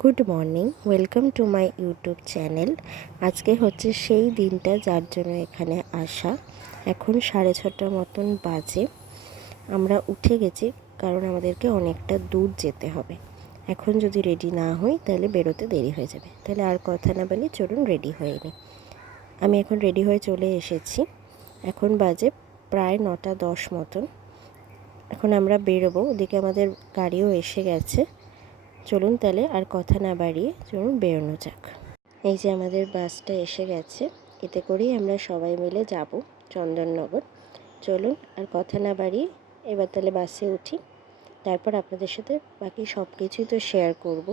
Good morning, welcome to my YouTube channel. আজকে হচ্ছে সেই দিনটা যার জন্য এখানে আসা। এখন 6:30 মতন বাজে। আমরা উঠে গেছি কারণ আমাদেরকে অনেকটা দূর যেতে হবে। এখন যদি রেডি না হই তাহলে বেরোতে দেরি হয়ে যাবে। তাহলে আর কথা না বলি, চলুন রেডি হয়ে নিই। আমি এখন রেডি হয়ে চলে এসেছি। এখন বাজে প্রায় 9:10 মতন। এখন আমরা বেরোবো। ওদিকে আমাদের গাড়িও এসে গেছে। চলুন তাহলে আর কথা না বাড়িয়ে চলুন বেরোনো যাক। এই যে আমাদের বাসটা এসে গেছে, এতে করেই আমরা সবাই মিলে যাব চন্দননগর। চলুন আর কথা না বাড়িয়ে এবার তাহলে বাসে উঠি, তারপর আপনাদের সাথে বাকি সব কিছুই তো শেয়ার করব।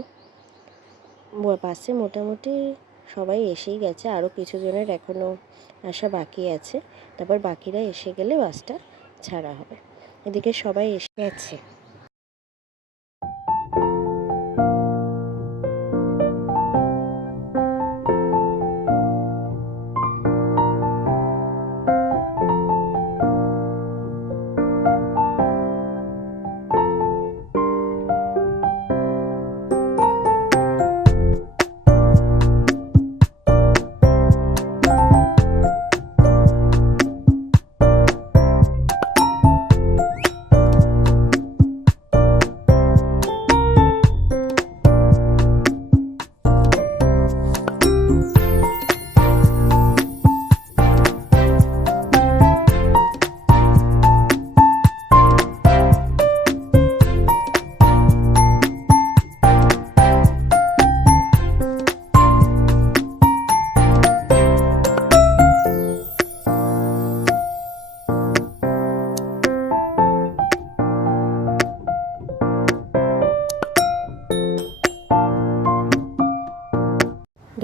বাসে মোটামুটি সবাই এসেই গেছে, আরও কিছু জনের এখনও আসা বাকি আছে। তারপর বাকিরা এসে গেলে বাসটা ছাড়া হবে। এদিকে সবাই এসে গেছে।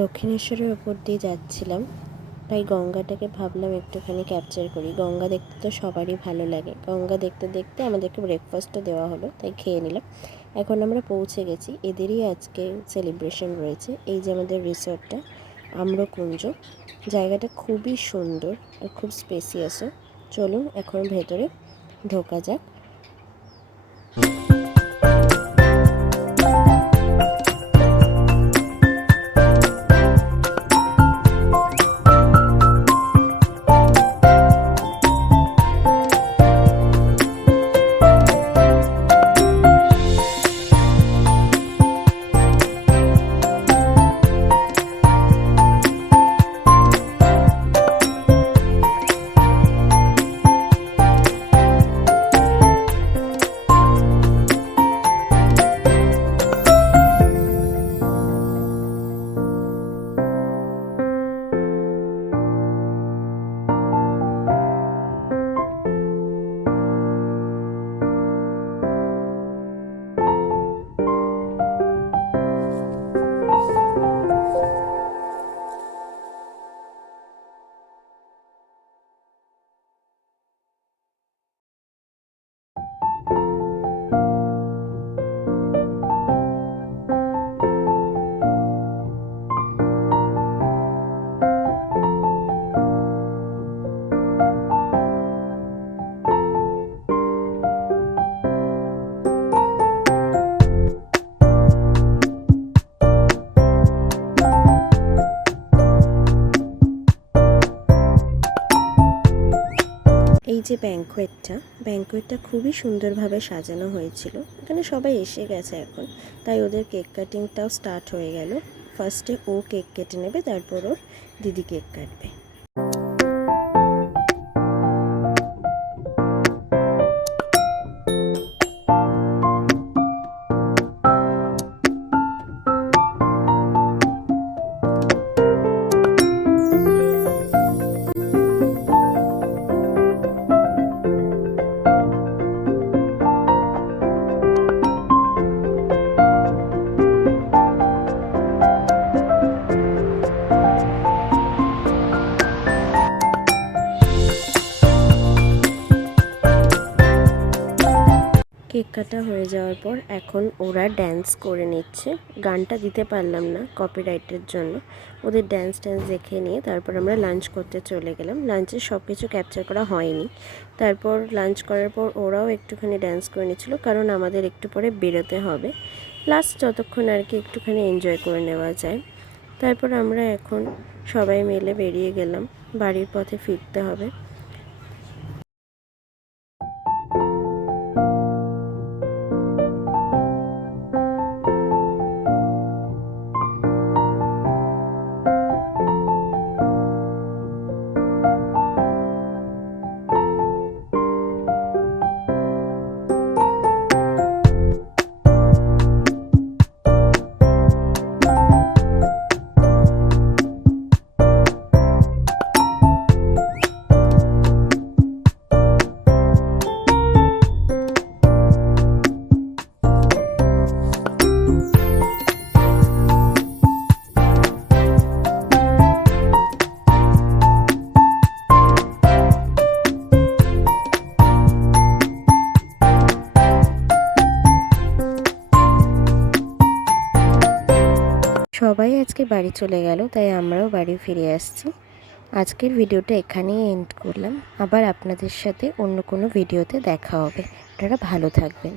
দক্ষিণেশ্বরের ওপর দিয়ে যাচ্ছিলাম, তাই গঙ্গাটাকে ভাবলাম একটুখানি ক্যাপচার করি। গঙ্গা দেখতে তো সবারই ভালো লাগে। গঙ্গা দেখতে দেখতে আমাদেরকে ব্রেকফাস্টও দেওয়া হলো, তাই খেয়ে নিলাম। এখন আমরা পৌঁছে গেছি। এদেরই আজকে সেলিব্রেশন রয়েছে। এই যে আমাদের রিসর্টটা, আম্রকুঞ্জ। জায়গাটা খুবই সুন্দর আর খুব স্পেসিয়াসও। চলুন এখন ভেতরে ঢোকা যাক। এই যে ব্যাঙ্কোয়েটটা খুবই সুন্দরভাবে সাজানো হয়েছিল। এখানে সবাই এসে গেছে এখন, তাই ওদের কেক কাটিংটাও স্টার্ট হয়ে গেল। ফার্স্টে ও কেক কেটে নেবে, তারপর ওর দিদি কেক কাটবে। কেক কাটা হয়ে যাওয়ার পর এখন ওরা ড্যান্স করে নিচ্ছে। গানটা দিতে পারলাম না কপিরাইটের জন্য। ওদের ড্যান্স দেখে নিয়ে তারপর আমরা লাঞ্চ করতে চলে গেলাম। লাঞ্চের সব কিছু ক্যাপচার করা হয়নি। তারপর লাঞ্চ করার পর ওরাও একটুখানি ড্যান্স করে নিচ্ছিলো, কারণ আমাদের একটু পরে বেরোতে হবে। লাস্ট যতক্ষণ আর কি একটুখানি এনজয় করে নেওয়া যায়। তারপর আমরা এখন সবাই মিলে বেরিয়ে গেলাম, বাড়ির পথে ফিরতে হবে। সবাই আজকে বাড়ি চলে গেল, তাই আমরাও বাড়ি ফিরে আসছি। আজকের ভিডিওটা এখানেই এন্ড করলাম। আবার আপনাদের সাথে অন্য কোনো ভিডিওতে দেখা হবে। আপনারা ভালো থাকবেন।